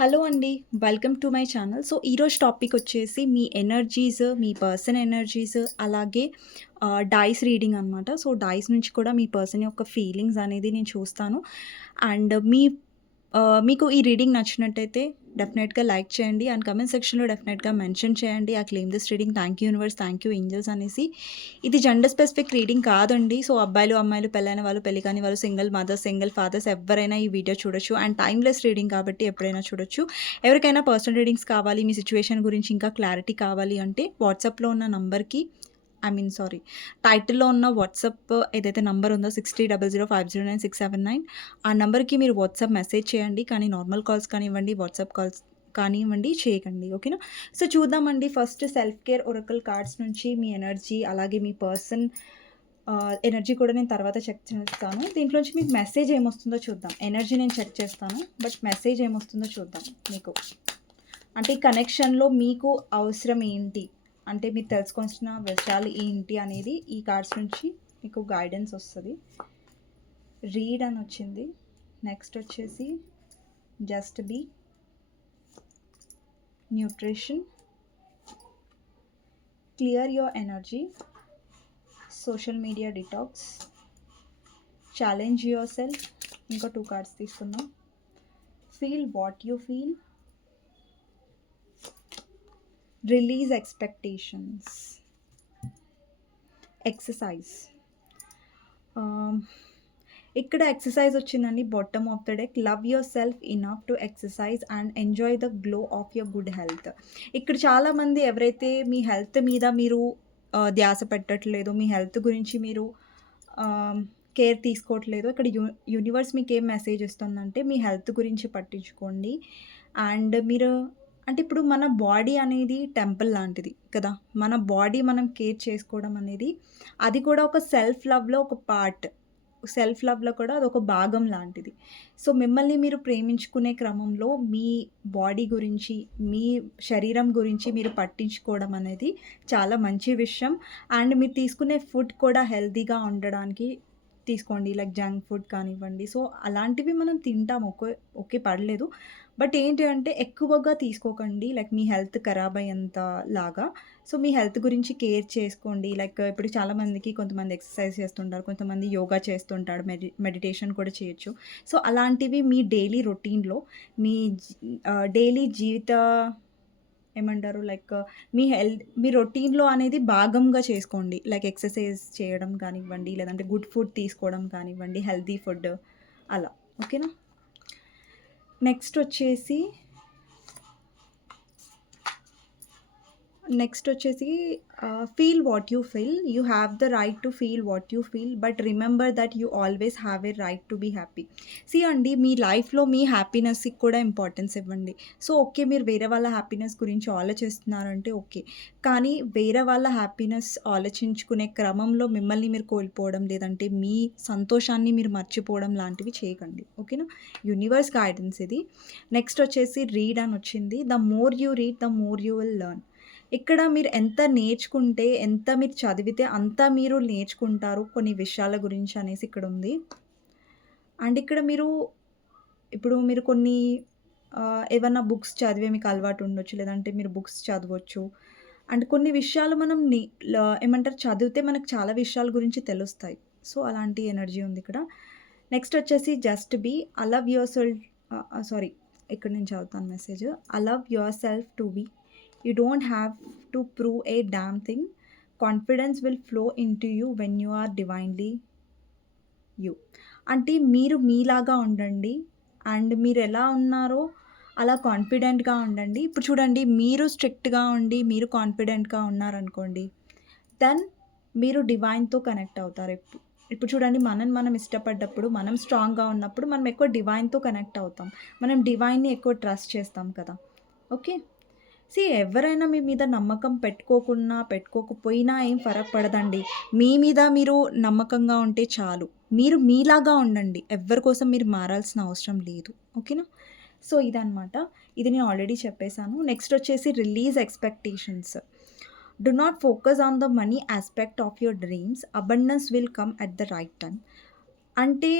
Hello అండి. Welcome to my channel. So, ఈరోజు topic వచ్చేసి మీ ఎనర్జీస్, మీ పర్సన్ ఎనర్జీస్ అలాగే డైస్ రీడింగ్ అనమాట. సో, డైస్ నుంచి కూడా మీ పర్సన్ యొక్క ఫీలింగ్స్ అనేది నేను చూస్తాను. అండ్ మీ మీకు ఈ రీడింగ్ నచ్చినట్టయితే డెఫినెట్‌గా లైక్ చేయండి. అండ్ కమెంట్ సెక్షన్‌లో డెఫినెట్‌గా మెన్షన్ చేయండి. ఆ claim this reading. Thank you universe, thank you angels అనేసి. ఇది జెండర్ స్పెసిఫిక్ రీడింగ్ కాదండి. సో, అబ్బాయిలు, అమ్మాయిలు, పెళ్ళైన వాళ్ళు, పెళ్ళి కాని వాళ్ళు, సింగిల్ మదర్స్, సింగిల్ ఫాదర్స్ ఎవరైనా ఈ వీడియో చూడొచ్చు. అండ్ టైమ్‌లెస్ రీడింగ్ కాబట్టి ఎప్పుడైనా చూడొచ్చు. ఎవరికైనా పర్సనల్ రీడింగ్స్ కావాలి, మీ సిచ్యువేషన్ గురించి ఇంకా క్లారిటీ కావాలి అంటే వాట్సాప్‌లో ఉన్న నంబర్‌కి ఐ మీన్ సారీ టైటిల్‌లో ఉన్న వాట్సాప్ ఏదైతే నంబర్ ఉందో 6300509679 ఆ నెంబర్కి మీరు వాట్సాప్ మెసేజ్ చేయండి. కానీ నార్మల్ కాల్స్ కానివ్వండి, వాట్సాప్ కాల్స్ కానివ్వండి చేయకండి. ఓకేనా? సో, చూద్దామండి first self care oracle cards నుంచి మీ ఎనర్జీ అలాగే మీ పర్సన్ ఎనర్జీ కూడా నేను తర్వాత చెక్ చేస్తాను. దీంట్లోంచి మీకు మెసేజ్ ఏమొస్తుందో చూద్దాం. ఎనర్జీ నేను చెక్ చేస్తాను. బట్ మెసేజ్ ఏమొస్తుందో చూద్దాం మీకు. అంటే ఈ కనెక్షన్‌లో మీకు అవసరం ఏంటి? అంటే మీరు తెలుసుకోవాల్సిన విషయాలు ఏంటి అనేది ఈ కార్డ్స్ నుంచి మీకు గైడెన్స్ వస్తుంది రీడ్ అని వచ్చింది. నెక్స్ట్ వచ్చేసి just be. Nutrition. Clear your energy. Social media detox. Challenge yourself. ఇంకా టూ కార్డ్స్ తీసుకుందాం. Feel what you feel. Release expectations. Exercise. ఇక్కడ ఎక్సర్సైజ్ వచ్చిందండి bottom of the deck. Love yourself enough to exercise and enjoy the glow of your good health. ఇక్కడ చాలామంది ఎవరైతే మీ health మీద మీరు ధ్యాస పెట్టట్లేదు మీ హెల్త్ గురించి మీరు కేర్ తీసుకోవట్లేదు ఇక్కడ యూ యూనివర్స్ మీకు ఏం మెసేజ్ ఇస్తుందంటే మీ హెల్త్ గురించి పట్టించుకోండి. అండ్ మీరు అంటే ఇప్పుడు మన బాడీ అనేది టెంపుల్ లాంటిది కదా! మన బాడీ మనం కేర్ చేసుకోవడం అనేది అది కూడా ఒక సెల్ఫ్ లవ్‌లో ఒక పార్ట్. సెల్ఫ్ లవ్‌లో కూడా అదొక భాగం లాంటిది. సో, మిమ్మల్ని మీరు ప్రేమించుకునే క్రమంలో మీ బాడీ గురించి, మీ శరీరం గురించి మీరు పట్టించుకోవడం అనేది చాలా మంచి విషయం. అండ్ మీరు తీసుకునే ఫుడ్ కూడా హెల్తీగా ఉండడానికి తీసుకోండి. లైక్ జంక్ ఫుడ్ కానివ్వండి. సో, అలాంటివి మనం తింటాం ఓకే ఓకే పర్లేదు. బట్ ఏంటి అంటే ఎక్కువగా తీసుకోకండి. లైక్ మీ హెల్త్ ఖరాబ్ అయ్యేంత లాగా. సో, మీ హెల్త్ గురించి కేర్ చేసుకోండి. లైక్ ఇప్పుడు చాలామందికి కొంతమంది ఎక్సర్సైజ్ చేస్తుంటారు. కొంతమంది యోగా చేస్తుంటారు. మెడి మెడిటేషన్ కూడా చేయొచ్చు. సో, అలాంటివి మీ డైలీ రొటీన్‌లో మీ డైలీ జీవిత ఏమంటారు లైక్ మీ హెల్త్ మీ రొటీన్‌లో అనేది భాగంగా చేసుకోండి. లైక్ ఎక్సర్సైజ్ చేయడం కానివ్వండి, లేదంటే గుడ్ ఫుడ్ తీసుకోవడం కానివ్వండి, హెల్తీ ఫుడ్ అలా. ఓకేనా? నెక్స్ట్ వచ్చేసి నెక్స్ట్ వచ్చేసి feel what you feel. You have the right to feel what you feel. But remember that you always have a right to be happy. See అండి మీ లైఫ్‌లో మీ హ్యాపీనెస్‌కి కూడా ఇంపార్టెన్స్ ఇవ్వండి. సో, ఓకే మీరు వేరే వాళ్ళ హ్యాపీనెస్ గురించి ఆలోచిస్తున్నారంటే ఓకే. కానీ వేరే వాళ్ళ హ్యాపీనెస్ ఆలోచించుకునే క్రమంలో మిమ్మల్ని మీరు కోల్పోవడం, లేదంటే మీ సంతోషాన్ని మీరు మర్చిపోవడం లాంటివి చేయకండి. ఓకేనా? యూనివర్స్ గైడెన్స్ ఇది. నెక్స్ట్ వచ్చేసి రీడ్ అని వచ్చింది. The more you read the more you will learn. ఇక్కడ మీరు ఎంత నేర్చుకుంటే, ఎంత మీరు చదివితే అంత మీరు నేర్చుకుంటారు కొన్ని విషయాల గురించి అనేసి ఇక్కడ ఉంది. అండ్ ఇక్కడ మీరు ఇప్పుడు మీరు కొన్ని ఏమన్నా బుక్స్ చదివే మీకు అలవాటు ఉండొచ్చు. లేదంటే మీరు బుక్స్ చదవచ్చు. అండ్ కొన్ని విషయాలు మనం ఏమంటారు చదివితే మనకు చాలా విషయాల గురించి తెలుస్తాయి. సో, అలాంటి ఎనర్జీ ఉంది ఇక్కడ. నెక్స్ట్ వచ్చేసి just be. Allow yourself sorry ఇక్కడ నేను చదువుతాను message. Allow yourself to be. You don't have to prove a damn thing. Confidence will flow into you when you are divinely you. అంటే మీరు మీలాగా ఉండండి. అండ్ మీరు ఎలా ఉన్నారో అలా కాన్ఫిడెంట్‌గా ఉండండి. ఇప్పుడు చూడండి మీరు స్ట్రిక్ట్‌గా ఉండి, మీరు కాన్ఫిడెంట్‌గా ఉన్నారనుకోండి. దెన్ మీరు డివైన్‌తో కనెక్ట్ అవుతారు ఇప్పుడు ఇప్పుడు చూడండి మనం మనం ఇష్టపడ్డప్పుడు, మనం స్ట్రాంగ్‌గా ఉన్నప్పుడు మనం ఎక్కువ డివైన్‌తో కనెక్ట్ అవుతాం. మనం డివైన్‌ని ఎక్కువ ట్రస్ట్ చేస్తాం కదా! ఓకే. సి ఎవరైనా మీ మీద నమ్మకం పెట్టుకోకున్నా, పెట్టుకోకపోయినా ఏం ఫరక్ పడదండి. మీ మీద మీరు నమ్మకంగా ఉంటే చాలు. మీరు మీలాగా ఉండండి. ఎవరి కోసం మీరు మారాల్సిన అవసరం లేదు. ఓకేనా? సో, ఇదనమాట. ఇది నేను ఆల్రెడీ చెప్పేసాను. నెక్స్ట్ వచ్చేసి release expectations. Do not focus on the money aspect of your dreams. Abundance will come at the right time అంటే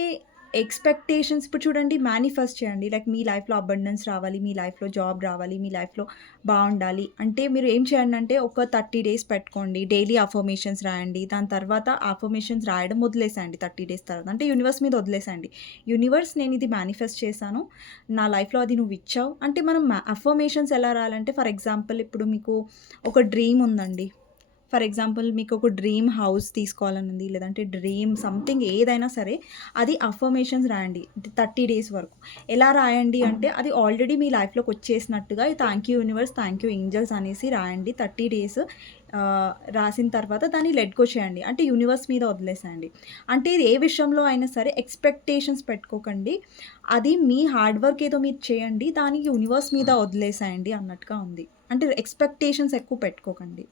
ఎక్స్‌పెక్టేషన్స్ ఇప్పుడు చూడండి మేనిఫెస్ట్ చేయండి. లైక్ మీ లైఫ్‌లో అబండెన్స్ రావాలి, మీ లైఫ్‌లో జాబ్ రావాలి, మీ లైఫ్‌లో బాగుండాలి అంటే మీరు ఏం చేయండి అంటే ఒక 30 డేస్ పెట్టుకోండి. డైలీ అఫర్మేషన్స్ రాయండి. దాని తర్వాత అఫర్మేషన్స్ రాయడం వదిలేసేయండి 30 డేస్ తర్వాత. అంటే యూనివర్స్ మీద వదిలేసేయండి. యూనివర్స్ నేను ఇది మేనిఫెస్ట్ చేశాను. నా లైఫ్‌లో అది నువ్వు ఇచ్చావు. అంటే మనం అఫర్మేషన్స్ ఎలా రాయాలంటే ఫర్ ఎగ్జాంపుల్ ఇప్పుడు మీకు ఒక డ్రీమ్ ఉందండి. ఫర్ ఎగ్జాంపుల్ మీకు ఒక డ్రీమ్ హౌస్ తీసుకోవాలని ఉంది. లేదంటే డ్రీమ్ సంథింగ్ ఏదైనా సరే అది అఫర్మేషన్స్ రాయండి. 30 డేస్ వరకు. ఎలా రాయండి అంటే అది ఆల్రెడీ మీ లైఫ్‌లోకి వచ్చేసినట్టుగా thank you universe, thank you angels అనేసి రాయండి. 30 డేస్ రాసిన తర్వాత దాన్ని లెట్కో చేయండి. అంటే యూనివర్స్ మీద వదిలేసేయండి. అంటే ఇది ఏ విషయంలో అయినా సరే ఎక్స్‌పెక్టేషన్స్ పెట్టుకోకండి. అది మీ హార్డ్ వర్క్ ఏదో మీరు చేయండి. దాన్ని యూనివర్స్ మీద వదిలేసేయండి అన్నట్టుగా ఉంది. అంటే ఎక్స్‌పెక్టేషన్స్ ఎక్కువ పెట్టుకోకండి.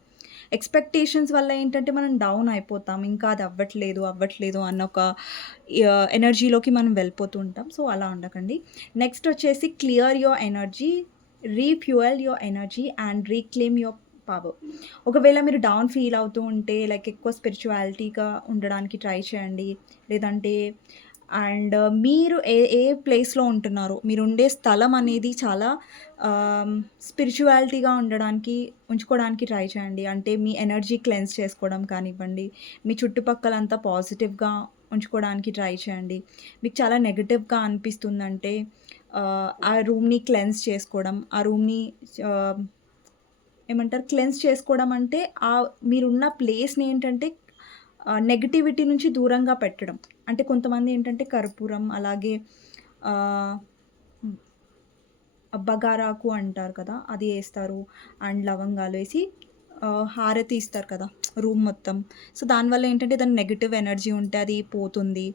ఎక్స్‌పెక్టేషన్స్ వల్ల ఏంటంటే మనం డౌన్ అయిపోతాం. ఇంకా అది అవ్వట్లేదు, అవ్వట్లేదు అన్న ఒక ఎనర్జీలోకి మనం వెళ్ళిపోతూ ఉంటాం. సో, అలా ఉండకండి. నెక్స్ట్ వచ్చేసి clear your energy, refuel your energy and reclaim your power. ఒకవేళ మీరు డౌన్ ఫీల్ అవుతూ ఉంటే లైక్ ఎక్కువ స్పిరిచువాలిటీగా ఉండడానికి ట్రై చేయండి. లేదంటే అండ్ uh, మీరు ఏ ఏ ప్లేస్‌లో ఉంటున్నారు మీరు ఉండే స్థలం అనేది చాలా um, స్పిరిచువాలిటీగా ఉండడానికి ఉంచుకోవడానికి ట్రై చేయండి. అంటే మీ ఎనర్జీ క్లెన్స్ చేసుకోవడం కానివ్వండి, మీ చుట్టుపక్కలంతా పాజిటివ్‌గా ఉంచుకోవడానికి ట్రై చేయండి. మీకు చాలా నెగటివ్గా అనిపిస్తుందంటే uh, ఆ రూమ్‌ని క్లెన్స్ చేసుకోవడం, ఆ రూమ్‌ని um, ఏమంటారు క్లెన్స్ చేసుకోవడం అంటే ఆ మీరున్న ప్లేస్‌ని ఏంటంటే uh, నెగిటివిటీ నెగటివిటీ నుంచి దూరంగా పెట్టడం. అంటే కొంతమంది ఏంటంటే కర్పూరం అలాగే బగారాకు అంటారు కదా! అది వేస్తారు అండ్ లవంగాలు వేసి హారతి ఇస్తారు కదా! రూమ్ మొత్తం. సో, దానివల్ల ఏంటంటే దాని నెగిటివ్ ఎనర్జీ ఉంటే అది పోతుంది.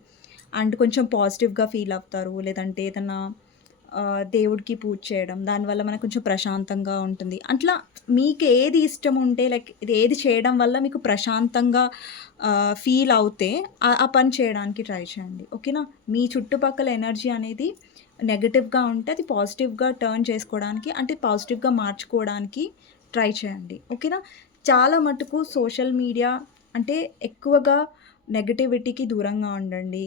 అండ్ కొంచెం పాజిటివ్‌గా ఫీల్ అవుతారు. లేదంటే ఏదన్నా దేవుడికి పూజ చేయడం. దానివల్ల మనకు కొంచెం ప్రశాంతంగా ఉంటుంది. అట్లా మీకు ఏది ఇష్టం ఉంటే లైక్ ఇది ఏది చేయడం వల్ల మీకు ప్రశాంతంగా ఫీల్ అవుతే ఆ పని చేయడానికి ట్రై చేయండి. ఓకేనా? మీ చుట్టుపక్కల ఎనర్జీ అనేది నెగటివ్గా ఉంటే అది పాజిటివ్‌గా టర్న్ చేసుకోవడానికి అంటే పాజిటివ్‌గా మార్చుకోవడానికి ట్రై చేయండి. ఓకేనా? చాలా మటుకు సోషల్ మీడియా అంటే ఎక్కువగా నెగటివిటీకి దూరంగా ఉండండి.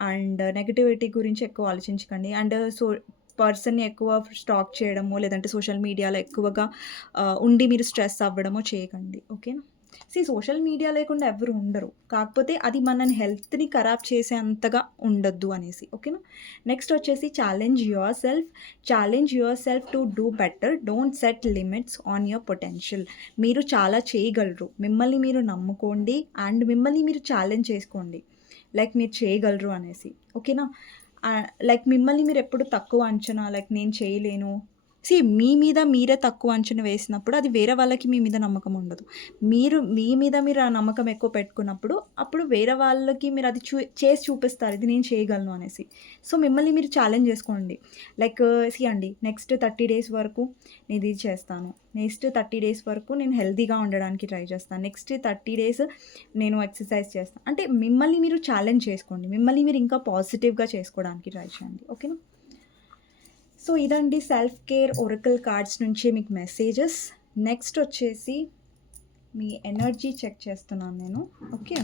అండ్ నెగటివిటీ గురించి ఎక్కువ ఆలోచించకండి. అండ్ సో పర్సన్‌ని ఎక్కువ స్టాక్ చేయడమో లేదంటే సోషల్ మీడియాలో ఎక్కువగా ఉండి మీరు స్ట్రెస్ అవ్వడమో చేయకండి. ఓకేనా? సీ సోషల్ మీడియా లేకుండా ఎవ్వరు ఉండరు. కాకపోతే అది మనని హెల్త్‌ని ఖరాబ్ చేసే అంతగా ఉండొద్దు అనేసి. ఓకేనా? నెక్స్ట్ వచ్చేసి challenge yourself. Challenge yourself to do better. Don't set limits on your potential. మీరు చాలా చేయగలరు. మిమ్మల్ని మీరు నమ్ముకోండి. అండ్ మిమ్మల్ని మీరు ఛాలెంజ్ చేసుకోండి. లైక్ మీరు చేయగలరు అనేసి. ఓకేనా? లైక్ మిమ్మల్ని మీరు ఎప్పుడు తక్కువ అంచనా లైక్ నేను చేయలేను. సీ మీ మీద మీరే తక్కువ అంచనా వేసినప్పుడు అది వేరే వాళ్ళకి మీ మీద నమ్మకం ఉండదు. మీరు మీ మీద మీరు ఆ నమ్మకం ఎక్కువ పెట్టుకున్నప్పుడు అప్పుడు వేరే వాళ్ళకి మీరు అది చూ చేసి చూపిస్తారు. ఇది నేను చేయగలను అనేసి. సో, మిమ్మల్ని మీరు ఛాలెంజ్ చేసుకోండి. లైక్ సీ అండి నెక్స్ట్ 30 డేస్ వరకు నేను ఇది చేస్తాను. నెక్స్ట్ 30 డేస్ వరకు నేను హెల్తీగా ఉండడానికి ట్రై చేస్తాను. నెక్స్ట్ 30 డేస్ నేను ఎక్సర్సైజ్ చేస్తాను. అంటే మిమ్మల్ని మీరు ఛాలెంజ్ చేసుకోండి. మిమ్మల్ని మీరు ఇంకా పాజిటివ్‌గా చేసుకోవడానికి ట్రై చేయండి. ఓకేనా? సో, ఇదండి సెల్ఫ్ కేర్ ఒరకల్ కార్డ్స్ నుంచి మీకు మెసేజెస్. నెక్స్ట్ వచ్చేసి మీ ఎనర్జీ చెక్ చేస్తున్నాను నేను. ఓకే.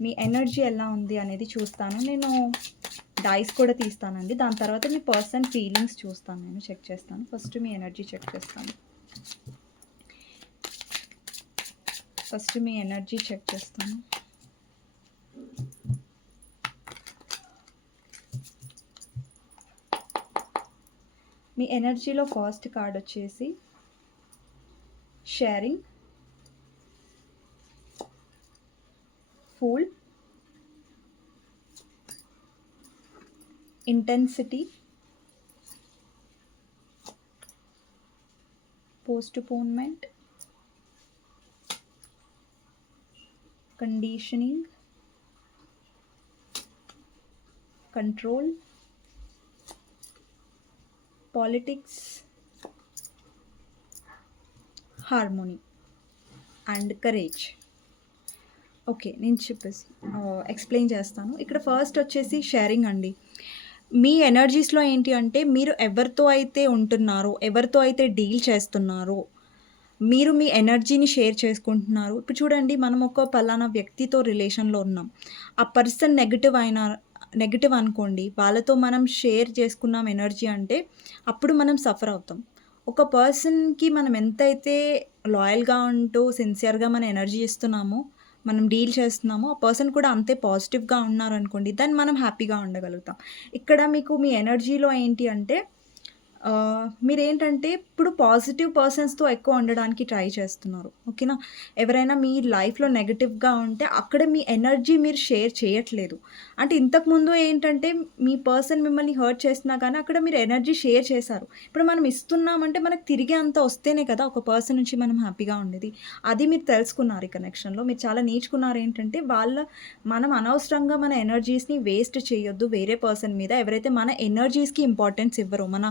మీ ఎనర్జీ ఎలా ఉంది అనేది చూస్తాను. నేను డైస్ కూడా తీస్తానండి. దాని తర్వాత మీ పర్సన్ ఫీలింగ్స్ చూస్తాను నేను చెక్ చేస్తాను. ఫస్ట్ మీ ఎనర్జీ చెక్ చేస్తాను. ఫస్ట్ మీ ఎనర్జీ చెక్ చేస్తాను. మీ ఎనర్జీలో ఫస్ట్ కార్డ్ వచ్చేసి sharing. Fool. Intensity. Postponement. Conditioning. Control. Politics. Harmony. And courage. Okay. నేను చెప్పేసి ఎక్స్‌ప్లెయిన్ చేస్తాను. ఇక్కడ ఫస్ట్ వచ్చేసి షేరింగ్ అండి. మీ ఎనర్జీస్‌లో ఏంటి అంటే మీరు ఎవరితో అయితే ఉంటున్నారో, ఎవరితో అయితే డీల్ చేస్తున్నారో, మీరు మీ ఎనర్జీని షేర్ చేసుకుంటున్నారు. ఇప్పుడు చూడండి మనం ఒక పలానా వ్యక్తితో రిలేషన్‌లో ఉన్నాం. ఆ పర్సన్ నెగిటివ్ అయినా నెగిటివ్ అనుకోండి వాళ్ళతో మనం షేర్ చేసుకున్నాం ఎనర్జీ అంటే అప్పుడు మనం సఫర్ అవుతాం. ఒక పర్సన్కి మనం ఎంతైతే లాయల్గా ఉంటూ సిన్సియర్గా మన ఎనర్జీ ఇస్తున్నామో మనం డీల్ చేస్తున్నామో ఆ పర్సన్ కూడా అంతే పాజిటివ్గా ఉన్నారు అనుకోండి దాన్ని మనం హ్యాపీగా ఉండగలుగుతాం. ఇక్కడ మీకు మీ ఎనర్జీలో ఏంటి అంటే మీరేంటంటే ఇప్పుడు పాజిటివ్ పర్సన్స్తో ఎక్కువ ఉండడానికి ట్రై చేస్తున్నారు ఓకేనా? ఎవరైనా మీ లైఫ్లో నెగటివ్గా ఉంటే అక్కడ మీ ఎనర్జీ మీరు షేర్ చేయట్లేదు. అంటే ఇంతకుముందు ఏంటంటే మీ పర్సన్ మిమ్మల్ని హర్ట్ చేసినా కానీ అక్కడ మీరు ఎనర్జీ షేర్ చేశారు. ఇప్పుడు మనం ఇస్తున్నామంటే మనకు తిరిగి అంత వస్తేనే కదా ఒక పర్సన్ నుంచి మనం హ్యాపీగా ఉండేది. అది మీరు తెలుసుకున్నారు ఈ కనెక్షన్లో మీరు చాలా నేర్చుకున్నారు ఏంటంటే వాళ్ళ మనం అనవసరంగా మన ఎనర్జీస్ని వేస్ట్ చేయొద్దు. వేరే పర్సన్ మీద ఎవరైతే మన ఎనర్జీస్కి ఇంపార్టెన్స్ ఇవ్వరో మన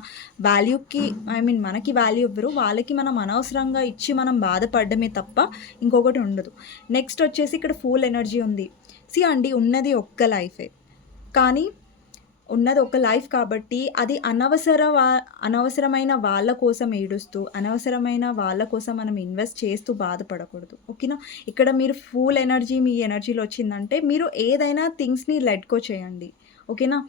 వాల్యూకి ఐ మీన్ మనకి వాల్యూ ఇవ్వరు. వాళ్ళకి మనం అనవసరంగా ఇచ్చి మనం బాధపడమే తప్ప ఇంకొకటి ఉండదు. నెక్స్ట్ వచ్చేసి ఇక్కడ ఫుల్ ఎనర్జీ ఉంది. సి అండి ఉన్నది ఒక్క లైఫే కానీ ఉన్నది ఒక లైఫ్ కాబట్టి అది అనవసర వా అనవసరమైన వాళ్ళ కోసం ఏడుస్తూ అనవసరమైన వాళ్ళ కోసం మనం ఇన్వెస్ట్ చేస్తూ బాధపడకూడదు. ఓకేనా ఇక్కడ మీరు ఫుల్ ఎనర్జీ మీ ఎనర్జీలో వచ్చిందంటే మీరు ఏదైనా థింగ్స్ని లెట్కో చేయండి. ఓకేనా?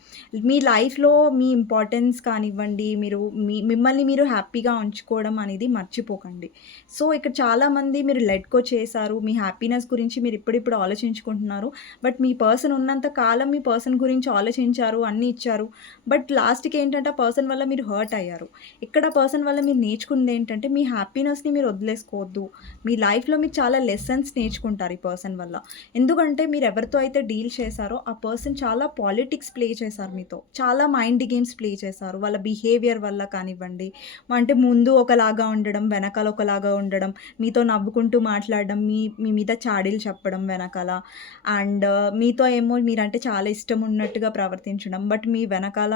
మీ లైఫ్లో మీ ఇంపార్టెన్స్ కానివ్వండి మీరు మీ మిమ్మల్ని మీరు హ్యాపీగా ఉంచుకోవడం అనేది మర్చిపోకండి. సో ఇక్కడ చాలామంది మీరు లెట్కో చేశారు మీ హ్యాపీనెస్ గురించి మీరు ఇప్పుడిప్పుడు ఆలోచించుకుంటున్నారు బట్ మీ పర్సన్ ఉన్నంత కాలం మీ పర్సన్ గురించి ఆలోచించారు అన్నీ ఇచ్చారు బట్ లాస్ట్కి ఏంటంటే ఆ పర్సన్ వల్ల మీరు హర్ట్ అయ్యారు. ఇక్కడ పర్సన్ వల్ల మీరు నేర్చుకుంది ఏంటంటే మీ హ్యాపీనెస్ని మీరు వదిలేసుకోవద్దు. మీ లైఫ్లో మీరు చాలా లెసన్స్ నేర్చుకుంటారు ఈ పర్సన్ వల్ల. ఎందుకంటే మీరు ఎవరితో అయితే డీల్ చేశారో ఆ పర్సన్ చాలా పాలిటిక్స్ ప్లే చేశారు మీతో. చాలా మైండ్ గేమ్స్ ప్లే చేశారు. వాళ్ళ బిహేవియర్ వల్ల కానివ్వండి అంటే ముందు ఒకలాగా ఉండడం వెనకాల ఒకలాగా ఉండడం మీతో నవ్వుకుంటూ మాట్లాడడం మీ మీ మీద చాడీలు చెప్పడం వెనకాల అండ్ uh, మీతో ఏమో మీరంటే చాలా ఇష్టం ఉన్నట్టుగా ప్రవర్తించడం బట్ మీ వెనకాల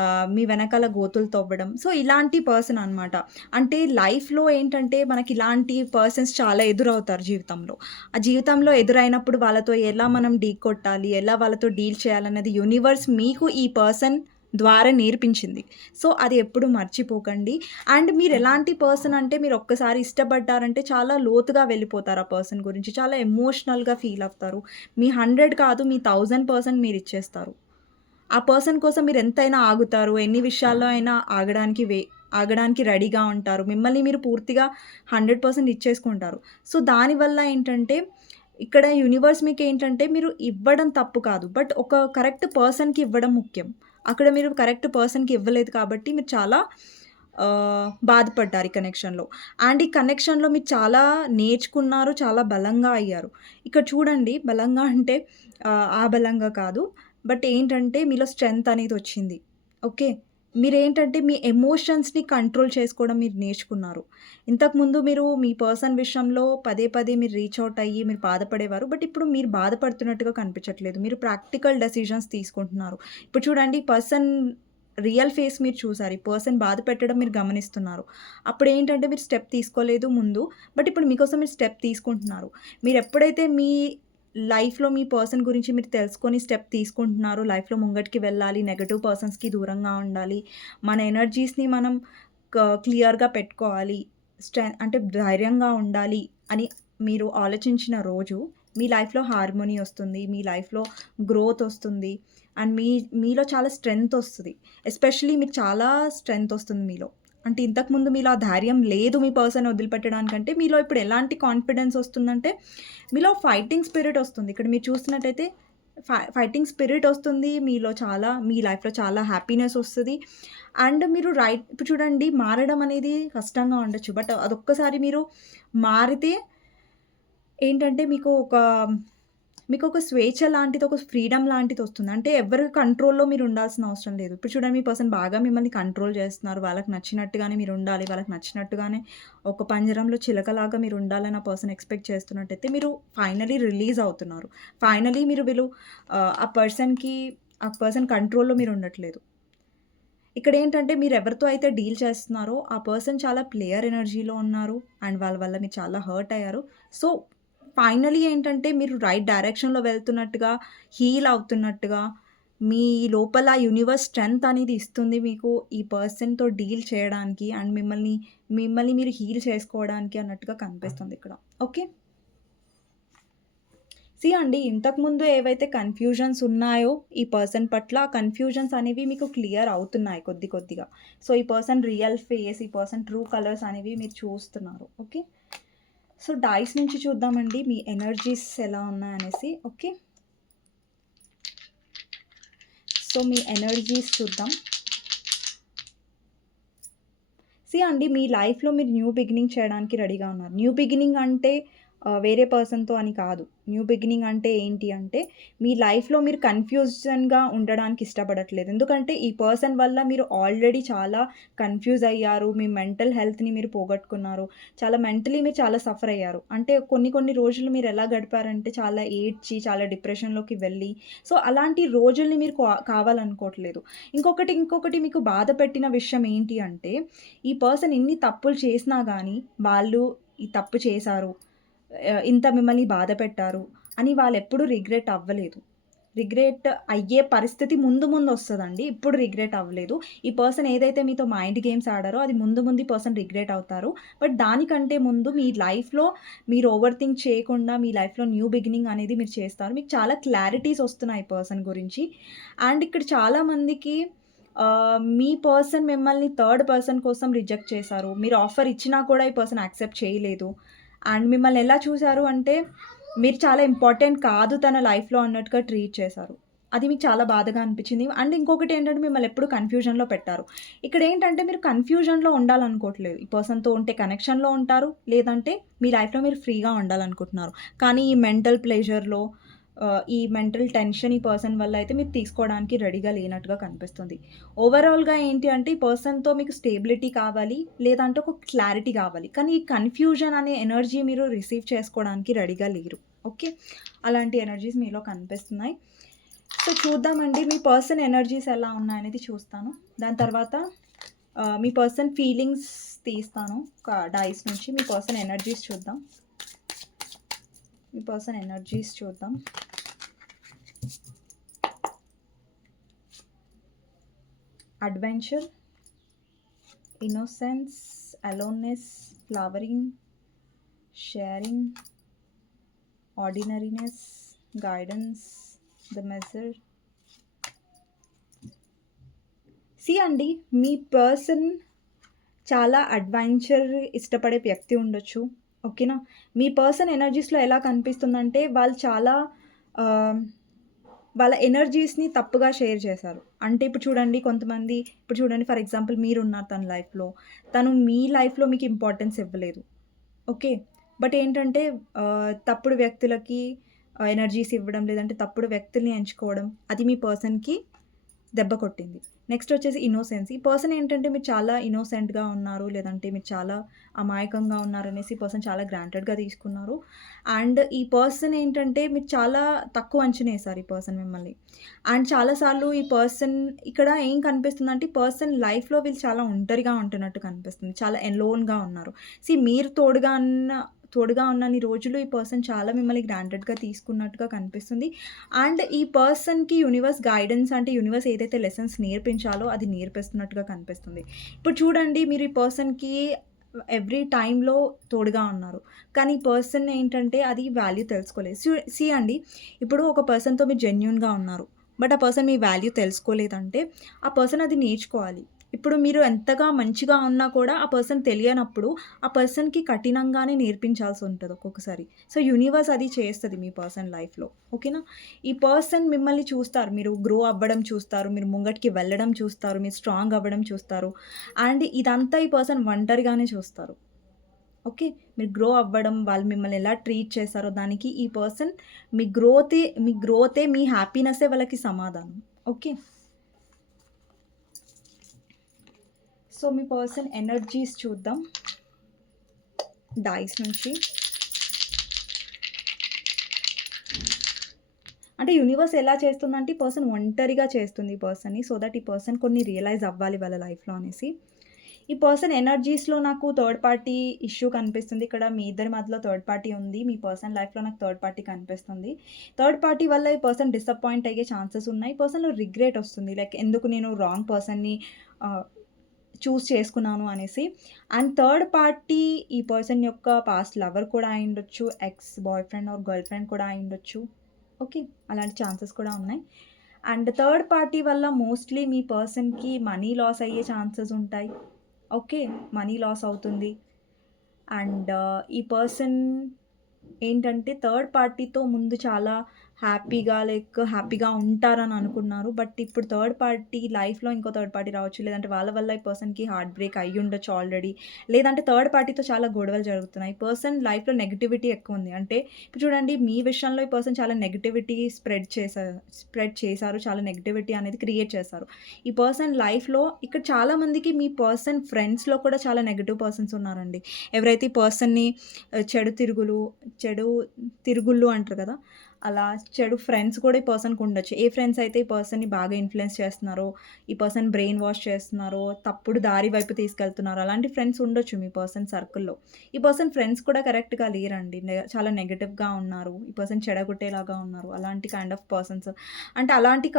uh, మీ వెనకాల గోతులు తవ్వడం. సో ఇలాంటి పర్సన్ అనమాట అంటే లైఫ్లో ఏంటంటే మనకి ఇలాంటి పర్సన్స్ చాలా ఎదురవుతారు జీవితంలో. ఆ జీవితంలో ఎదురైనప్పుడు వాళ్ళతో ఎలా మనం డీ కొట్టాలి ఎలా వాళ్ళతో డీల్ చేయాలనేది యూనివర్స్ మీకు ఈ పర్సన్ ద్వారా నేర్పించింది. సో అది ఎప్పుడు మర్చిపోకండి. అండ్ మీరు ఎలాంటి పర్సన్ అంటే మీరు ఒక్కసారి ఇష్టపడ్డారంటే చాలా లోతుగా వెళ్ళిపోతారు ఆ పర్సన్ గురించి. చాలా ఎమోషనల్గా ఫీల్ అవుతారు. మీ హండ్రెడ్ కాదు మీ థౌజండ్ పర్సెంట్ మీరు ఇచ్చేస్తారు. ఆ పర్సన్ కోసం మీరు ఎంతైనా ఆగుతారు ఎన్ని విషయాల్లో అయినా ఆగడానికి వే ఆగడానికి రెడీగా ఉంటారు. మిమ్మల్ని మీరు పూర్తిగా హండ్రెడ్ పర్సెంట్ ఇచ్చేసుకుంటారు. సో దానివల్ల ఏంటంటే ఇక్కడ యూనివర్స్ మీకు ఏంటంటే మీరు ఇవ్వడం తప్పు కాదు బట్ ఒక కరెక్ట్ పర్సన్కి ఇవ్వడం ముఖ్యం. అక్కడ మీరు కరెక్ట్ పర్సన్కి ఇవ్వలేదు కాబట్టి మీరు చాలా బాధపడ్డారు ఈ కనెక్షన్లో అండ్ ఈ కనెక్షన్లో మీరు చాలా నేర్చుకున్నారు చాలా బలంగా అయ్యారు. ఇక్కడ చూడండి బలంగా అంటే ఆ, ఆ బలంగా కాదు బట్ ఏంటంటే మీలో స్ట్రెంగ్త్ అనేది వచ్చింది. ఓకే మీరేంటంటే మీ ఎమోషన్స్ని కంట్రోల్ చేసుకోవడం మీరు నేర్చుకున్నారు. ఇంతకుముందు మీరు మీ పర్సన్ విషయంలో పదే పదే మీరు రీచ్ అవుట్ అయ్యి మీరు బాధపడేవారు. బట్ ఇప్పుడు మీరు బాధపడుతున్నట్టుగా కనిపించట్లేదు. మీరు ప్రాక్టికల్ డెసిషన్స్ తీసుకుంటున్నారు. ఇప్పుడు చూడండి పర్సన్ రియల్ ఫేస్ మీరు చూసారు. ఈ పర్సన్ బాధ పెట్టడం మీరు గమనిస్తున్నారు. అప్పుడు ఏంటంటే మీరు స్టెప్ తీసుకోలేదు ముందు. బట్ ఇప్పుడు మీకోసం మీరు స్టెప్ తీసుకుంటున్నారు. మీరు ఎప్పుడైతే మీ లైఫ్లో మీ పర్సన్ గురించి మీరు తెలుసుకొని స్టెప్ తీసుకుంటున్నారు. లైఫ్లో ముంగటికి వెళ్ళాలి నెగటివ్ పర్సన్స్కి దూరంగా ఉండాలి. మన ఎనర్జీస్ని మనం క్లియర్గా పెట్టుకోవాలి. స్ట్రె అంటే ధైర్యంగా ఉండాలి అని మీరు ఆలోచించిన రోజు మీ లైఫ్లో హార్మోనీ వస్తుంది మీ లైఫ్లో గ్రోత్ వస్తుంది. అండ్ మీ మీలో చాలా స్ట్రెంగ్త్ వస్తుంది. ఎస్పెషలీ మీకు చాలా స్ట్రెంగ్త్ వస్తుంది మీలో. అంటే ఇంతకుముందు మీలో ఆ ధైర్యం లేదు మీ పర్సన్ వదిలిపెట్టడానికంటే మీలో ఇప్పుడు ఎలాంటి కాన్ఫిడెన్స్ వస్తుందంటే మీలో ఫైటింగ్ స్పిరిట్ వస్తుంది. ఇక్కడ మీరు చూసినట్టయితే ఫై ఫైటింగ్ స్పిరిట్ వస్తుంది మీలో చాలా మీ లైఫ్లో చాలా హ్యాపీనెస్ వస్తుంది. అండ్ మీరు రైట్ ఇప్పుడు చూడండి మారడం అనేది కష్టంగా ఉండొచ్చు. బట్ అదొక్కసారి మీరు మారితే ఏంటంటే మీకు ఒక మీకు ఒక స్వేచ్ఛ లాంటిది ఒక ఫ్రీడమ్ లాంటిది వస్తుంది. అంటే ఎవరి కంట్రోల్లో మీరు ఉండాల్సిన అవసరం లేదు. ఇప్పుడు చూడండి మీ పర్సన్ బాగా మిమ్మల్ని కంట్రోల్ చేస్తున్నారు. వాళ్ళకి నచ్చినట్టుగానే మీరు ఉండాలి. వాళ్ళకి నచ్చినట్టుగానే ఒక పంజరంలో చిలకలాగా మీరు ఉండాలని ఆ పర్సన్ ఎక్స్పెక్ట్ చేస్తున్నట్టయితే మీరు ఫైనలీ రిలీజ్ అవుతున్నారు. ఫైనలీ మీరు వీళ్ళు ఆ, ఆ పర్సన్కి ఆ పర్సన్ కంట్రోల్లో మీరు ఉండట్లేదు. ఇక్కడ ఏంటంటే మీరు ఎవరితో అయితే డీల్ చేస్తున్నారో ఆ పర్సన్ చాలా ప్లేయర్ ఎనర్జీలో ఉన్నారు. అండ్ వాళ్ళ వల్ల మీరు చాలా హర్ట్ అయ్యారు. సో ఫైనలీ ఏంటంటే మీరు రైట్ డైరెక్షన్లో వెళ్తున్నట్టుగా హీల్ అవుతున్నట్టుగా మీ లోపల యూనివర్స్ స్ట్రెంగ్త్ అనేది ఇస్తుంది మీకు ఈ పర్సన్తో డీల్ చేయడానికి అండ్ మిమ్మల్ని మిమ్మల్ని మీరు హీల్ చేసుకోవడానికి అన్నట్టుగా కనిపిస్తుంది ఇక్కడ ఓకే సి అండి ఇంతకుముందు ఏవైతే కన్‌ఫ్యూజన్స్ ఉన్నాయో ఈ పర్సన్ పట్ల, ఆ కన్‌ఫ్యూజన్స్ అనేవి మీకు క్లియర్ అవుతున్నాయి కొద్ది కొద్దిగా. సో, ఈ పర్సన్ రియల్ ఫేస్, ఈ పర్సన్ ట్రూ కలర్స్ అనేవి మీరు చూస్తున్నారు. ఓకే. సో, డైస్ నుంచి చూద్దామండి మీ ఎనర్జీస్ ఎలా ఉన్నాయనేసి. ఓకే. సో, మీ ఎనర్జీస్ చూద్దాం. సి అండి మీ లైఫ్‌లో మీరు న్యూ బిగినింగ్ చేయడానికి రెడీగా ఉన్నారు. న్యూ బిగినింగ్ అంటే వేరే పర్సన్‌తో అని కాదు. న్యూ బిగినింగ్ అంటే ఏంటి అంటే, మీ లైఫ్‌లో మీరు కన్‌ఫ్యూజన్‌గా ఉండడానికి ఇష్టపడట్లేదు. ఎందుకంటే ఈ పర్సన్ వల్ల మీరు ఆల్రెడీ చాలా కన్‌ఫ్యూజ్ అయ్యారు. మీ మెంటల్ హెల్త్‌ని మీరు పోగొట్టుకున్నారు. చాలా మెంటలీ మీరు చాలా సఫర్ అయ్యారు. అంటే కొన్ని కొన్ని రోజులు మీరు ఎలా గడిపారంటే చాలా ఏడ్చి, చాలా డిప్రెషన్‌లోకి వెళ్ళి, సో, అలాంటి రోజుల్ని మీరు కావాలనుకోవట్లేదు. ఇంకొకటి, ఇంకొకటి మీకు బాధ పెట్టిన విషయం ఏంటి అంటే, ఈ పర్సన్ ఇన్ని తప్పులు చేసినా కానీ వాళ్ళు ఈ తప్పు చేశారు. ఇంత మిమ్మల్ని బాధ పెట్టారు అని ఎప్పుడు రిగ్రెట్ అవ్వలేదు. రిగ్రెట్ అయ్యే పరిస్థితి ముందు ముందు వస్తుందండి ఇప్పుడు రిగ్రెట్ అవ్వలేదు. ఈ పర్సన్ ఏదైతే మీతో మైండ్ గేమ్స్ ఆడారో అది ముందు ముందు ఈ పర్సన్ రిగ్రెట్ అవుతారు. బట్ దానికంటే ముందు మీ లైఫ్‌లో మీరు ఓవర్ థింక్ చేయకుండా మీ లైఫ్‌లో న్యూ బిగినింగ్ అనేది మీరు చేస్తారు. మీకు చాలా క్లారిటీస్ వస్తున్నాయి పర్సన్ గురించి. అండ్ ఇక్కడ చాలామందికి మీ పర్సన్ మిమ్మల్ని థర్డ్ పర్సన్ కోసం రిజెక్ట్ చేశారు. మీరు ఆఫర్ ఇచ్చినా కూడా ఈ పర్సన్ యాక్సెప్ట్ చేయలేదు. అండ్ మిమ్మల్ని ఎలా చూశారు అంటే, మీరు చాలా ఇంపార్టెంట్ కాదు తన లైఫ్‌లో అన్నట్టుగా ట్రీట్ చేశారు. అది మీకు చాలా బాధగా అనిపించింది. అండ్ ఇంకొకటి ఏంటంటే మిమ్మల్ని ఎప్పుడు కన్‌ఫ్యూజన్‌లో పెట్టారు. ఇక్కడ ఏంటంటే మీరు కన్‌ఫ్యూజన్‌లో ఉండాలనుకోవట్లేదు. ఈ పర్సన్‌తో ఉంటే కనెక్షన్‌లో ఉంటారు. లేదంటే మీ లైఫ్‌లో మీరు ఫ్రీగా ఉండాలనుకుంటున్నారు. కానీ ఈ మెంటల్ ప్లెజర్‌లో ఈ మెంటల్ టెన్షన్ ఈ పర్సన్ వల్ల అయితే మీరు తీసుకోవడానికి రెడీగా లేనట్టుగా కనిపిస్తుంది. ఓవరాల్‌గా ఏంటి అంటే ఈ పర్సన్‌తో మీకు స్టేబిలిటీ కావాలి. లేదంటే ఒక క్లారిటీ కావాలి. కానీ ఈ కన్‌ఫ్యూజన్ అనే ఎనర్జీ మీరు రిసీవ్ చేసుకోవడానికి రెడీగా లేరు. ఓకే. అలాంటి ఎనర్జీస్ మీలో కనిపిస్తున్నాయి. సో, చూద్దామండి మీ పర్సన్ ఎనర్జీస్ ఎలా ఉన్నాయనేది చూస్తాను. దాని తర్వాత మీ పర్సన్ ఫీలింగ్స్ తీస్తాను. ఒక డైస్ నుంచి మీ పర్సన్ ఎనర్జీస్ చూద్దాం. మీ పర్సన్ ఎనర్జీస్ చూద్దాం. Adventure, innocence, aloneness, flowering, sharing, ordinariness, guidance, the measure. C అండి మీ పర్సన్ చాలా అడ్వెంచర్ ఇష్టపడే వ్యక్తి ఉండొచ్చు. ఓకేనా. మీ పర్సన్ ఎనర్జీస్‌లో ఎలా కనిపిస్తుందంటే వాళ్ళు చాలా వాళ్ళ ఎనర్జీస్‌ని తప్పుగా షేర్ చేశారు. అంటే ఇప్పుడు చూడండి కొంతమంది ఇప్పుడు చూడండి ఫర్ ఎగ్జాంపుల్ మీరున్నారు తన లైఫ్‌లో. తను మీ లైఫ్‌లో మీకు ఇంపార్టెన్స్ ఇవ్వలేదు. ఓకే. బట్ ఏంటంటే తప్పుడు వ్యక్తులకి ఎనర్జీస్ ఇవ్వడం లేదంటే తప్పుడు వ్యక్తుల్ని ఎంచుకోవడం అది మీ పర్సన్‌కి దెబ్బ కొట్టింది. నెక్స్ట్ వచ్చేసి ఇన్నోసెన్స్. ఈ పర్సన్ ఏంటంటే మీరు చాలా ఇన్నోసెంట్‌గా ఉన్నారు. లేదంటే మీరు చాలా అమాయకంగా ఉన్నారు అనేసి పర్సన్ చాలా గ్రాంటెడ్‌గా తీసుకున్నారు. అండ్ ఈ పర్సన్ ఏంటంటే మీరు చాలా తక్కువ అంచనా వేశారు ఈ పర్సన్ మిమ్మల్ని. అండ్ చాలా సార్లు ఈ పర్సన్ ఇక్కడ ఏం కనిపిస్తుందంటే అంటే పర్సన్ లైఫ్‌లో వీళ్ళు చాలా ఒంటరిగా ఉంటున్నట్టు కనిపిస్తుంది. చాలా ఎలోన్‌గా ఉన్నారు. సీ మీరు తోడుగా ఉన్న తోడుగా ఉన్నన్ని రోజులు ఈ పర్సన్ చాలా మిమ్మల్ని గ్రాంటెడ్‌గా తీసుకున్నట్టుగా కనిపిస్తుంది. అండ్ ఈ పర్సన్‌కి యూనివర్స్ గైడెన్స్ అంటే యూనివర్స్ ఏదైతే లెసన్స్ నేర్పించాలో అది నేర్పిస్తున్నట్టుగా కనిపిస్తుంది. ఇప్పుడు చూడండి మీరు ఈ పర్సన్‌కి ఎవ్రీ టైంలో తోడుగా ఉన్నారు. కానీ ఈ పర్సన్ ఏంటంటే అది వాల్యూ తెలుసుకోలేదు. సి అండి ఇప్పుడు ఒక పర్సన్‌తో మీరు జెన్యున్గా ఉన్నారు. బట్ ఆ పర్సన్ మీ వాల్యూ తెలుసుకోలేదంటే ఆ పర్సన్ అది నేర్చుకోవాలి. ఇప్పుడు మీరు ఎంతగా మంచిగా ఉన్నా కూడా ఆ పర్సన్ తెలియనప్పుడు ఆ పర్సన్‌కి కఠినంగానే నేర్పించాల్సి ఉంటుంది ఒక్కొక్కసారి. సో, యూనివర్స్ అది చేస్తుంది మీ పర్సన్ లైఫ్‌లో. ఓకేనా. ఈ పర్సన్ మిమ్మల్ని చూస్తారు. మీరు గ్రో అవ్వడం చూస్తారు. మీరు ముంగటికి వెళ్ళడం చూస్తారు. మీరు స్ట్రాంగ్ అవ్వడం చూస్తారు. అండ్ ఇదంతా ఈ పర్సన్ ఒంటరిగానే చూస్తారు. ఓకే. మీరు గ్రో అవ్వడం, వాళ్ళు మిమ్మల్ని ఎలా ట్రీట్ చేస్తారో దానికి ఈ పర్సన్ మీ గ్రోతే మీ గ్రోతే మీ హ్యాపీనెస్సే వాళ్ళకి సమాధానం. ఓకే. సో, మీ పర్సన్ ఎనర్జీస్ చూద్దాం. డైస్ నుంచి. అంటే యూనివర్స్ ఎలా చేస్తుందంటే ఈ పర్సన్ ఒంటరిగా చేస్తుంది ఈ పర్సన్‌ని. సో దట్ ఈ పర్సన్ కొన్ని రియలైజ్ అవ్వాలి వాళ్ళ లైఫ్‌లో అనేసి. ఈ పర్సన్ ఎనర్జీస్‌లో నాకు థర్డ్ పార్టీ ఇష్యూ కనిపిస్తుంది. ఇక్కడ మీ ఇద్దరి మధ్యలో థర్డ్ పార్టీ ఉంది. మీ పర్సన్ లైఫ్‌లో నాకు థర్డ్ పార్టీ కనిపిస్తుంది. థర్డ్ పార్టీ వల్ల ఈ పర్సన్ డిసప్పాయింట్ అయ్యే ఛాన్సెస్ ఉన్నాయి. ఈ పర్సన్‌లో రిగ్రెట్ వస్తుంది. లైక్ ఎందుకు నేను రాంగ్ పర్సన్‌ని చూస్ చూజ్ చేసుకున్నాను అనేసి. అండ్ థర్డ్ పార్టీ ఈ పర్సన్ యొక్క పాస్ట్ లవర్ కూడా అయ్యుండొచ్చు. Ex boyfriend or girlfriend కూడా అయ్యుండొచ్చు. ఓకే అలాంటి ఛాన్సెస్ కూడా ఉన్నాయి అండ్ థర్డ్ పార్టీ వల్ల మోస్ట్లీ మీ పర్సన్కి మనీ లాస్ అయ్యే ఛాన్సెస్ ఉంటాయి ఓకే మనీ లాస్ అవుతుంది అండ్ ఈ పర్సన్ ఏంటంటే థర్డ్ పార్టీతో ముందు చాలా హ్యాపీగా లైక్ హ్యాపీగా ఉంటారని అనుకున్నారు. బట్ ఇప్పుడు థర్డ్ పార్టీ లైఫ్లో ఇంకో థర్డ్ పార్టీ రావచ్చు. లేదంటే వాళ్ళ వల్ల ఈ పర్సన్కి హార్ట్ బ్రేక్ అయ్యి ఉండొచ్చు ఆల్రెడీ. లేదంటే థర్డ్ పార్టీతో చాలా గొడవలు జరుగుతున్నాయి. పర్సన్ లైఫ్లో నెగిటివిటీ ఎక్కువ ఉంది. అంటే ఇప్పుడు చూడండి మీ విషయంలో ఈ పర్సన్ చాలా నెగిటివిటీ స్ప్రెడ్ చేశారు స్ప్రెడ్ చేశారు. చాలా నెగిటివిటీ అనేది క్రియేట్ చేశారు. ఈ పర్సన్ లైఫ్లో ఇక్కడ చాలామందికి మీ పర్సన్ ఫ్రెండ్స్లో కూడా చాలా నెగిటివ్ పర్సన్స్ ఉన్నారండి. ఎవరైతే ఈ పర్సన్ని చెడు తిరుగులు చెడు తిరుగుళ్ళు అంటారు కదా అలా చెడు ఫ్రెండ్స్ కూడా ఈ పర్సన్కి ఉండొచ్చు. ఏ ఫ్రెండ్స్ అయితే ఈ పర్సన్ని బాగా ఇన్ఫ్లుయెన్స్ చేస్తున్నారో ఈ పర్సన్ బ్రెయిన్ వాష్ చేస్తున్నారో తప్పుడు దారి వైపు తీసుకెళ్తున్నారో అలాంటి ఫ్రెండ్స్ ఉండొచ్చు మీ పర్సన్ సర్కిల్లో ఈ పర్సన్ ఫ్రెండ్స్ కూడా కరెక్ట్గా లేరండి. నె- చాలా నెగటివ్గా ఉన్నారు. ఈ పర్సన్ చెడగొట్టేలాగా ఉన్నారు. అలాంటి కైండ్ ఆఫ్ పర్సన్స్ అంటే అలాంటి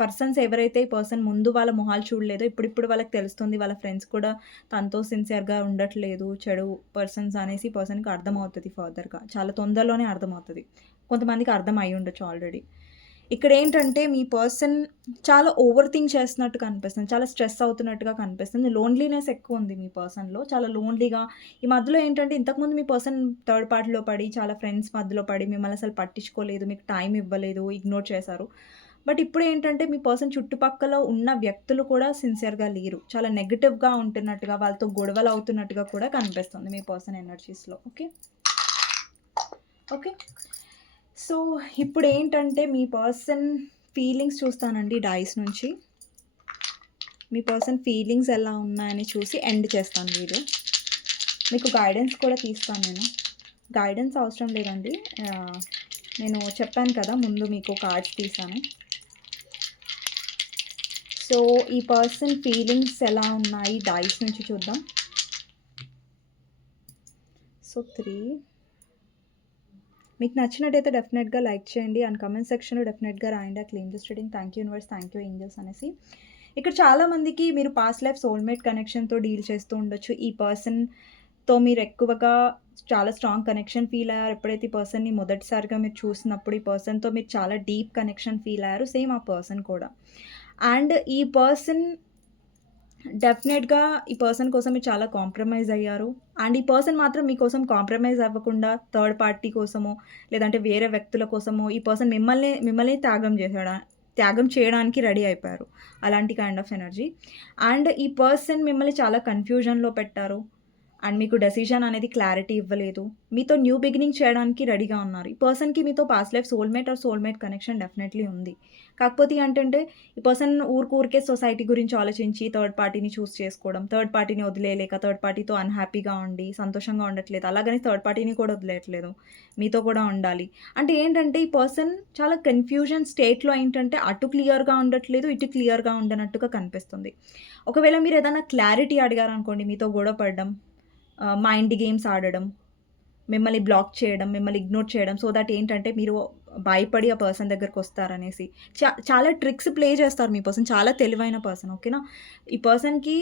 పర్సన్స్ ఎవరైతే ఈ పర్సన్ ముందు వాళ్ళ మొహాలు చూడలేదో ఇప్పుడు ఇప్పుడు వాళ్ళకి తెలుస్తుంది వాళ్ళ ఫ్రెండ్స్ కూడా తనతో సిన్సియర్గా ఉండట్లేదు. చెడు పర్సన్స్ అనేసి పర్సన్కి అర్థమవుతుంది ఫర్దర్గా చాలా తొందరలోనే అర్థమవుతుంది. కొంతమందికి అర్థం అయి ఉండొచ్చు ఆల్రెడీ. ఇక్కడ ఏంటంటే మీ పర్సన్ చాలా ఓవర్ థింక్ చేస్తున్నట్టు కనిపిస్తుంది చాలా స్ట్రెస్ అవుతున్నట్టుగా కనిపిస్తుంది. లోన్లీనెస్ ఎక్కువ ఉంది మీ పర్సన్లో చాలా లోన్లీగా. ఈ మధ్యలో ఏంటంటే ఇంతకుముందు మీ పర్సన్ థర్డ్ పార్టీలో పడి చాలా ఫ్రెండ్స్ మధ్యలో పడి మిమ్మల్ని అసలు పట్టించుకోలేదు మీకు టైం ఇవ్వలేదు ఇగ్నోర్ చేశారు. బట్ ఇప్పుడు ఏంటంటే మీ పర్సన్ చుట్టుపక్కల ఉన్న వ్యక్తులు కూడా సిన్సియర్గా లేరు. చాలా నెగిటివ్గా ఉంటున్నట్టుగా వాళ్ళతో గొడవలు అవుతున్నట్టుగా కూడా కనిపిస్తుంది మీ పర్సన్ ఎనర్జీస్లో. ఓకే? ఓకే? సో ఇప్పుడు ఏంటంటే మీ పర్సన్ ఫీలింగ్స్ చూస్తానండి డైస్ నుంచి. మీ పర్సన్ ఫీలింగ్స్ ఎలా ఉన్నాయని చూసి ఎండ్ చేస్తాను వీడియో. మీకు గైడెన్స్ కూడా తీస్తాను నేను. గైడెన్స్ అవసరం లేదండి. నేను చెప్పాను కదా ముందు మీకు కార్డ్స్ తీసాను. సో ఈ పర్సన్ ఫీలింగ్స్ ఎలా ఉన్నాయి డైస్ నుంచి చూద్దాం. So three. మీకు నచ్చినట్టయితే డెఫినెట్గా లైక్ చేయండి. అండ్ కమెంట్ సెక్షన్లో డెఫినెట్గా రాయండి. ఆ claim just reading thank you universe thank you angels అనేసి. ఇక్కడ చాలామందికి మీరు పాస్ట్ లైఫ్ సోల్మేట్ కనెక్షన్తో డీల్ చేస్తూ ఉండొచ్చు. ఈ పర్సన్తో మీరు ఎక్కువగా చాలా స్ట్రాంగ్ కనెక్షన్ ఫీల్ అయ్యారు. ఎప్పుడైతే ఈ పర్సన్ని మొదటిసారిగా మీరు చూసినప్పుడు ఈ పర్సన్తో మీరు చాలా డీప్ కనెక్షన్ ఫీల్ అయ్యారు. సేమ్ ఆ పర్సన్ కూడా. అండ్ ఈ పర్సన్ డెఫినెట్గా ఈ పర్సన్ కోసం మీరు చాలా కాంప్రమైజ్ అయ్యారు. అండ్ ఈ పర్సన్ మాత్రం మీకోసం కాంప్రమైజ్ అవ్వకుండా థర్డ్ పార్టీ కోసమో లేదంటే వేరే వ్యక్తుల కోసమో ఈ పర్సన్ మిమ్మల్ని మిమ్మల్ని త్యాగం చేసాడా త్యాగం చేయడానికి రెడీ అయిపోయారు. అలాంటి కైండ్ ఆఫ్ ఎనర్జీ అండ్ ఈ పర్సన్ మిమ్మల్ని చాలా కన్ఫ్యూజన్లో పెట్టారు. అండ్ మీకు డెసిషన్ అనేది క్లారిటీ ఇవ్వలేదు. మీతో న్యూ బిగినింగ్ చేయడానికి రెడీగా ఉన్నారు. ఈ పర్సన్కి మీతో past life soulmate or soulmate connection definitely ఉంది. కాకపోతే ఏంటంటే ఈ పర్సన్ ఊరికూరికే సొసైటీ గురించి ఆలోచించి థర్డ్ పార్టీని చూస్ చేసుకోవడం థర్డ్ పార్టీని వదిలేయలేక థర్డ్ పార్టీతో అన్హ్యాపీగా ఉండి సంతోషంగా ఉండట్లేదు. అలాగని థర్డ్ పార్టీని కూడా వదిలేయట్లేదు. మీతో కూడా ఉండాలి. అంటే ఏంటంటే ఈ పర్సన్ చాలా కన్ఫ్యూజన్ స్టేట్లో ఏంటంటే అటు క్లియర్గా ఉండట్లేదు ఇటు క్లియర్గా ఉండనట్టుగా కనిపిస్తుంది. ఒకవేళ మీరు ఏదైనా క్లారిటీ అడిగారనుకోండి మీతో గొడవ పడడం మైండ్ గేమ్స్ ఆడడం మిమ్మల్ని బ్లాక్ చేయడం మిమ్మల్ని ఇగ్నోర్ చేయడం సో దట్ ఏంటంటే మీరు భయపడి ఆ పర్సన్ దగ్గరకు వస్తారనేసి చా చాలా ట్రిక్స్ ప్లే చేస్తారు మీ పర్సన్ చాలా తెలివైన పర్సన్ ఓకేనా? ఈ పర్సన్కి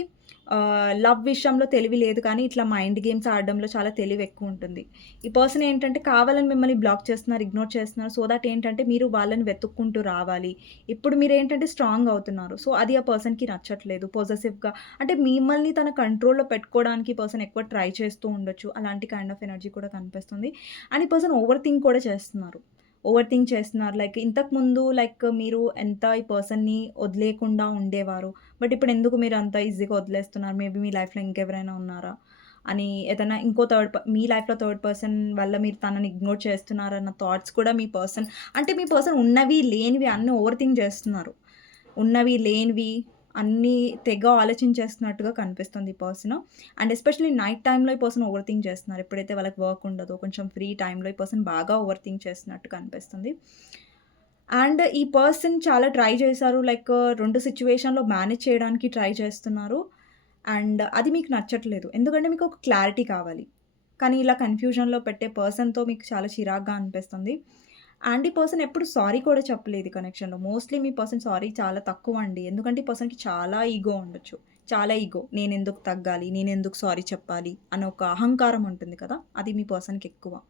లవ్ విషయంలో తెలివి లేదు కానీ ఇట్లా మైండ్ గేమ్స్ ఆడడంలో చాలా తెలివి ఎక్కువ ఉంటుంది. ఈ పర్సన్ ఏంటంటే కావాలని మిమ్మల్ని బ్లాక్ చేస్తున్నారు ఇగ్నోర్ చేస్తున్నారు సో దట్ ఏంటంటే మీరు వాళ్ళని వెతుక్కుంటూ రావాలి. ఇప్పుడు మీరు ఏంటంటే స్ట్రాంగ్ అవుతున్నారు సో అది ఆ పర్సన్కి నచ్చట్లేదు పొజెసివ్గా అంటే మిమ్మల్ని తన కంట్రోల్లో పెట్టుకోవడానికి పర్సన్ ఎక్కువ ట్రై చేస్తూ ఉండొచ్చు అలాంటి కైండ్ ఆఫ్ ఎనర్జీ కూడా కనిపిస్తుంది. అండ్ ఈ పర్సన్ ఓవర్ థింక్ కూడా చేస్తున్నారు. ఓవర్ థింక్ చేస్తున్నారు. లైక్ ఇంతకుముందు లైక్ మీరు ఎంత ఈ పర్సన్ని వదిలేకుండా ఉండేవారు? బట్ ఇప్పుడు ఎందుకు మీరు అంత ఈజీగా వదిలేస్తున్నారు? మేబీ మీ లైఫ్లో ఇంకెవరైనా ఉన్నారా? అని ఏదైనా ఇంకో థర్డ్ మీ లైఫ్లో థర్డ్ పర్సన్ వల్ల మీరు తనని ఇగ్నోర్ చేస్తున్నారన్న థాట్స్ కూడా మీ పర్సన్ అంటే మీ పర్సన్ ఉన్నవి లేనివి అన్నీ ఓవర్ థింక్ చేస్తున్నారు. ఉన్నవి లేనివి అన్నీ తెగ ఆలోచించేస్తున్నట్టుగా కనిపిస్తుంది ఈ పర్సన్ అండ్ ఎస్పెషల్లీ నైట్ టైంలో ఈ పర్సన్ ఓవర్ థింక్ చేస్తున్నారు. ఎప్పుడైతే వాళ్ళకి వర్క్ ఉండదో కొంచెం ఫ్రీ టైంలో ఈ పర్సన్ బాగా ఓవర్ థింక్ చేస్తున్నట్టు కనిపిస్తుంది. అండ్ ఈ పర్సన్ చాలా ట్రై చేశారు. లైక్ రెండు సిచ్యువేషన్లో మేనేజ్ చేయడానికి ట్రై చేస్తున్నారు. అండ్ అది మీకు నచ్చట్లేదు. ఎందుకంటే మీకు ఒక క్లారిటీ కావాలి. కానీ ఇలా కన్ఫ్యూజన్లో పెట్టే పర్సన్తో మీకు చాలా చిరాగ్గా అనిపిస్తుంది. అండ్ ఈ పర్సన్ ఎప్పుడు సారీ కూడా చెప్పలేదు కనెక్షన్లో. మోస్ట్లీ మీ పర్సన్ సారీ చాలా తక్కువ అండి. ఎందుకంటే ఈ పర్సన్కి చాలా ఈగో ఉండొచ్చు. చాలా ఈగో. నేను ఎందుకు తగ్గాలి? నేను ఎందుకు సారీ చెప్పాలి? అనే ఒక అహంకారం ఉంటుంది కదా? అది మీ పర్సన్కి ఎక్కువ.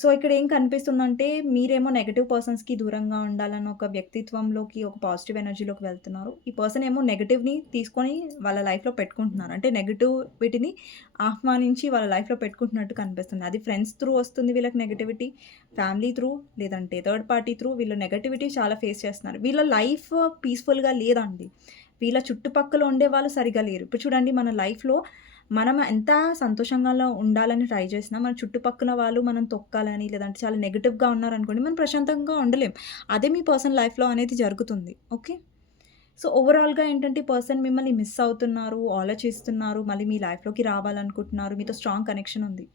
సో, ఇక్కడ ఏం కనిపిస్తుందంటే మీరేమో నెగటివ్ పర్సన్స్‌కి దూరంగా ఉండాలని ఒక వ్యక్తిత్వంలోకి, ఒక పాజిటివ్ ఎనర్జీలోకి వెళ్తున్నారు. ఈ పర్సన్ ఏమో నెగటివ్ని తీసుకొని వాళ్ళ లైఫ్‌లో పెట్టుకుంటున్నారు. అంటే నెగటివ్ వీటిని ఆహ్వానించి వాళ్ళ లైఫ్‌లో పెట్టుకుంటున్నట్టు కనిపిస్తుంది. అది ఫ్రెండ్స్ త్రూ వస్తుంది వీళ్ళకి నెగటివిటీ, ఫ్యామిలీ త్రూ లేదంటే థర్డ్ పార్టీ త్రూ వీళ్ళు నెగటివిటీ చాలా ఫేస్ చేస్తున్నారు. వీళ్ళ లైఫ్ పీస్‌ఫుల్‌గా లేదండి. వీళ్ళ చుట్టుపక్కల ఉండే వాళ్ళు సరిగా లేరు. ఇప్పుడు చూడండి మన లైఫ్‌లో మనం ఎంత సంతోషంగా ఉండాలని ట్రై చేసినా, మన చుట్టుపక్కల వాళ్ళు మనం తొక్కాలని లేదంటే చాలా నెగిటివ్గా ఉన్నారనుకోండి, మనం ప్రశాంతంగా ఉండలేం. అదే మీ పర్సన్ లైఫ్‌లో అనేది జరుగుతుంది. ఓకే. సో, ఓవరాల్‌గా ఏంటంటే పర్సన్ మిమ్మల్ని మిస్ అవుతున్నారు, ఆలోచిస్తున్నారు, మళ్ళీ మీ లైఫ్‌లోకి రావాలనుకుంటున్నారు. మీతో స్ట్రాంగ్ కనెక్షన్ ఉంది.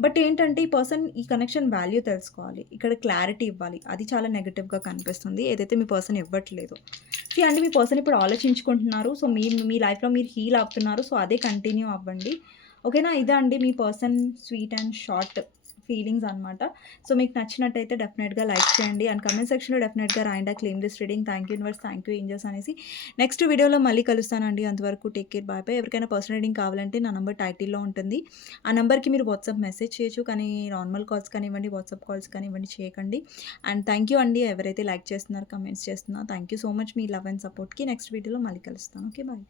బట్ ఏంటంటే ఈ పర్సన్ ఈ కనెక్షన్ వాల్యూ తెలుసుకోవాలి. ఇక్కడ క్లారిటీ ఇవ్వాలి. అది చాలా నెగిటివ్గా కనిపిస్తుంది. ఏదైతే మీ పర్సన్ ఇవ్వట్లేదు. సో అండి మీ పర్సన్ ఇప్పుడు ఆలోచించుకుంటున్నారు. సో, మీ మీ లైఫ్‌లో మీరు హీల్ అవుతున్నారు. సో, అదే కంటిన్యూ అవ్వండి. ఓకేనా. ఇదే అండి మీ person sweet and short feelings అనమాట. సో, మీకు నచ్చినట్టయితే డెఫినెట్‌గా లైక్ చేయండి. అండ్ కమెంట్ సెక్షన్‌లో డెఫినెట్‌గా రాయండి. Claim this reading. Thank you universe, thank you angels అనేసి. నెక్స్ట్ వీడియోలో మళ్ళీ కలుస్తానండి. అంతవరకు టేక్ కేర్. Bye bye. ఎవరికైనా పర్సనల్ రీడింగ్ కావాలంటే నా నంబర్ టైటిల్‌లో ఉంటుంది. ఆ నెంబర్కి మీరు వాట్సాప్ మెసేజ్ చేయొచ్చు. కానీ నార్మల్ కాల్స్ కానివ్వండి, వాట్సాప్ కాల్స్ కానివ్వండి చేయకండి. అండ్ థ్యాంక్ యూ అండి. ఎవరైతే లైక్ చేస్తున్నారో, కమెంట్స్ చేస్తున్నారో థ్యాంక్ యూ సో మచ్ మీ లవ్ అండ్ సపోర్ట్‌కి. నెక్స్ట్ వీడియోలో మళ్ళీ కలుస్తాను. ఓకే. బాయ్.